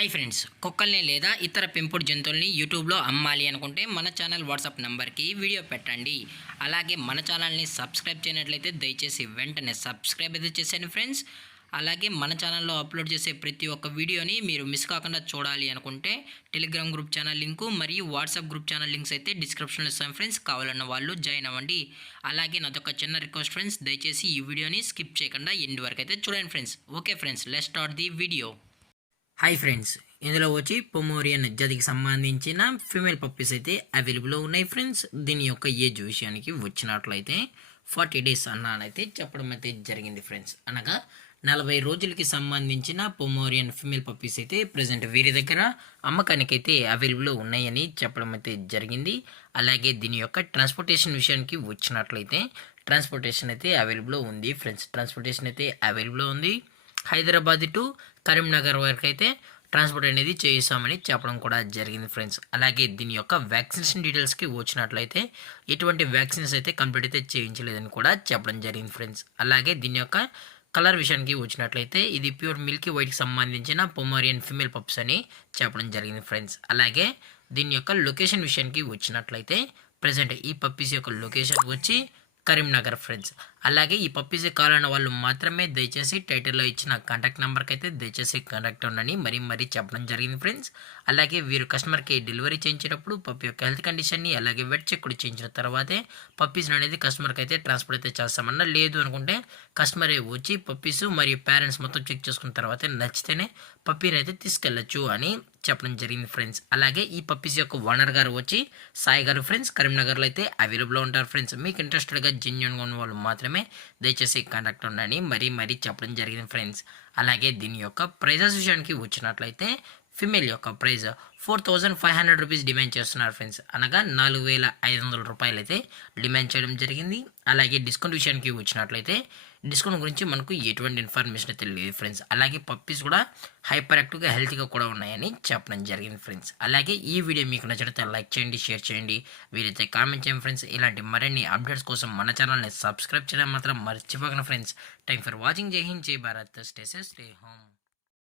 Hi friends, కుక్కల్ని లేదా ఇతర పెంపుడు జంతువుల్ని యూట్యూబ్లో అమ్మాలి అనుకుంటే మన ఛానల్ వాట్సాప్ నెంబర్కి వీడియో పెట్టండి. అలాగే మన ఛానల్ని సబ్స్క్రైబ్ చేయనట్లయితే దయచేసి వెంటనే సబ్స్క్రైబ్ అయితే చేసేయండి ఫ్రెండ్స్. అలాగే మన ఛానల్లో అప్లోడ్ చేసే ప్రతి ఒక్క వీడియోని మీరు మిస్ కాకుండా చూడాలి అనుకుంటే టెలిగ్రామ్ గ్రూప్ ఛానల్ లింకు మరియు వాట్సాప్ గ్రూప్ ఛానల్ లింక్స్ అయితే డిస్క్రిప్షన్లో ఇస్తాను ఫ్రెండ్స్. కావాలన్న వాళ్ళు జాయిన్ అవ్వండి. అలాగే నాదొక చిన్న రిక్వెస్ట్ ఫ్రెండ్స్, దయచేసి ఈ వీడియోని స్కిప్ చేయకుండా ఎండ్ వరకు అయితే చూడండి friends. Okay friends, let's start the video. Hi friends, ఇందులో వచ్చి పొమోరియన్ జాతికి సంబంధించిన ఫీమేల్ పప్పీస్ అయితే అవైలబుల్లో ఉన్నాయి ఫ్రెండ్స్. దీని యొక్క ఏజ్ విషయానికి వచ్చినట్లయితే 40 days అన్నానైతే చెప్పడం అయితే జరిగింది ఫ్రెండ్స్. అనగా 40 రోజులకి సంబంధించిన పొమోరియన్ ఫీమేల్ పప్పీస్ అయితే ప్రజెంట్ వీరి దగ్గర అమ్మకానికి అయితే అవైలబుల్లో ఉన్నాయని చెప్పడం అయితే జరిగింది. అలాగే దీని యొక్క ట్రాన్స్పోర్టేషన్ విషయానికి వచ్చినట్లయితే ట్రాన్స్పోర్టేషన్ అయితే అవైలబుల్లో ఉంది ఫ్రెండ్స్. ట్రాన్స్పోర్టేషన్ అయితే అవైలబుల్లో ఉంది. హైదరాబాద్ టు కరీంనగర్ వరకు అయితే ట్రాన్స్పోర్ట్ అనేది చేయిస్తామని చెప్పడం కూడా జరిగింది ఫ్రెండ్స్. అలాగే దీని యొక్క వ్యాక్సినేషన్ డీటెయిల్స్కి వచ్చినట్లయితే ఎటువంటి వ్యాక్సిన్స్ అయితే కంప్లీట్ అయితే చేయించలేదని కూడా చెప్పడం జరిగింది ఫ్రెండ్స్. అలాగే దీని యొక్క కలర్ విషయానికి వచ్చినట్లయితే ఇది ప్యూర్ మిల్కీ వైట్కి సంబంధించిన పొమోరియన్ ఫీమేల్ పప్స్ అని చెప్పడం జరిగింది ఫ్రెండ్స్. అలాగే దీని యొక్క లొకేషన్ విషయానికి వచ్చినట్లయితే ప్రజెంట్ ఈ పప్పీస్ యొక్క లొకేషన్ వచ్చి కరీంనగర్ ఫ్రెండ్స్. అలాగే ఈ పప్పీస్ కావాలన్న వాళ్ళు మాత్రమే దయచేసి టైటిల్లో ఇచ్చిన కాంటాక్ట్ నెంబర్కి అయితే దయచేసి కాంటాక్ట్ ఉండండి మరీ చెప్పడం జరిగింది ఫ్రెండ్స్. అలాగే వీరు కస్టమర్కి డెలివరీ చేయించేటప్పుడు పప్పి యొక్క హెల్త్ కండిషన్ని అలాగే వెట్ చెక్ కూడా చేయించిన తర్వాతే పప్పీస్ అనేది కస్టమర్కి అయితే ట్రాన్స్ఫర్ అయితే చేస్తామన్నా. లేదు అనుకుంటే కస్టమరే వచ్చి పప్పీస్ మరియు పేరెంట్స్ మొత్తం చెక్ చేసుకున్న తర్వాతే నచ్చితేనే పప్పీని అయితే తీసుకెళ్ళచ్చు అని చెప్పడం జరిగింది ఫ్రెండ్స్. అలాగే ఈ పప్పీస్ యొక్క ఓనర్ గారు వచ్చి సాయి గారు ఫ్రెండ్స్. కరీంనగర్లో అయితే అవైలబుల్లో ఉంటారు ఫ్రెండ్స్. మీకు ఇంట్రెస్టెడ్గా జెన్యున్గా ఉన్న వాళ్ళు మాత్రమే దయచేసి కాంటాక్ట్ ఉండండి మరీ చెప్పడం జరిగింది ఫ్రెండ్స్. అలాగే దీని యొక్క ప్రైజెస్ విషయానికి వచ్చినట్లయితే ఫిమేల్ యొక్క ప్రైజ్ 4500 రూపీస్ డిమాండ్ చేస్తున్నారు ఫ్రెండ్స్. అనగా 4500 రూపాయలు అయితే డిమాండ్ చేయడం జరిగింది. అలాగే డిస్కౌంట్ విషయానికి వచ్చినట్లయితే డిస్కౌంట్ గురించి మనకు ఎటువంటి ఇన్ఫర్మేషన్ అయితే లేదు ఫ్రెండ్స్. అలాగే పప్పీస్ కూడా హైపర్ యాక్టివ్గా హెల్తీగా కూడా ఉన్నాయని చెప్పడం జరిగింది ఫ్రెండ్స్. అలాగే ఈ వీడియో మీకు నచ్చితే లైక్ చేయండి, షేర్ చేయండి, వీలైతే కామెంట్ చేయండి ఫ్రెండ్స్. ఇలాంటి మరిన్ని అప్డేట్స్ కోసం మన ఛానల్ని సబ్స్క్రైబ్ చేయడం మాత్రం మర్చిపోకండి ఫ్రెండ్స్. Thank for watching. జై హింద్, జై Bharat, stay safe, stay home.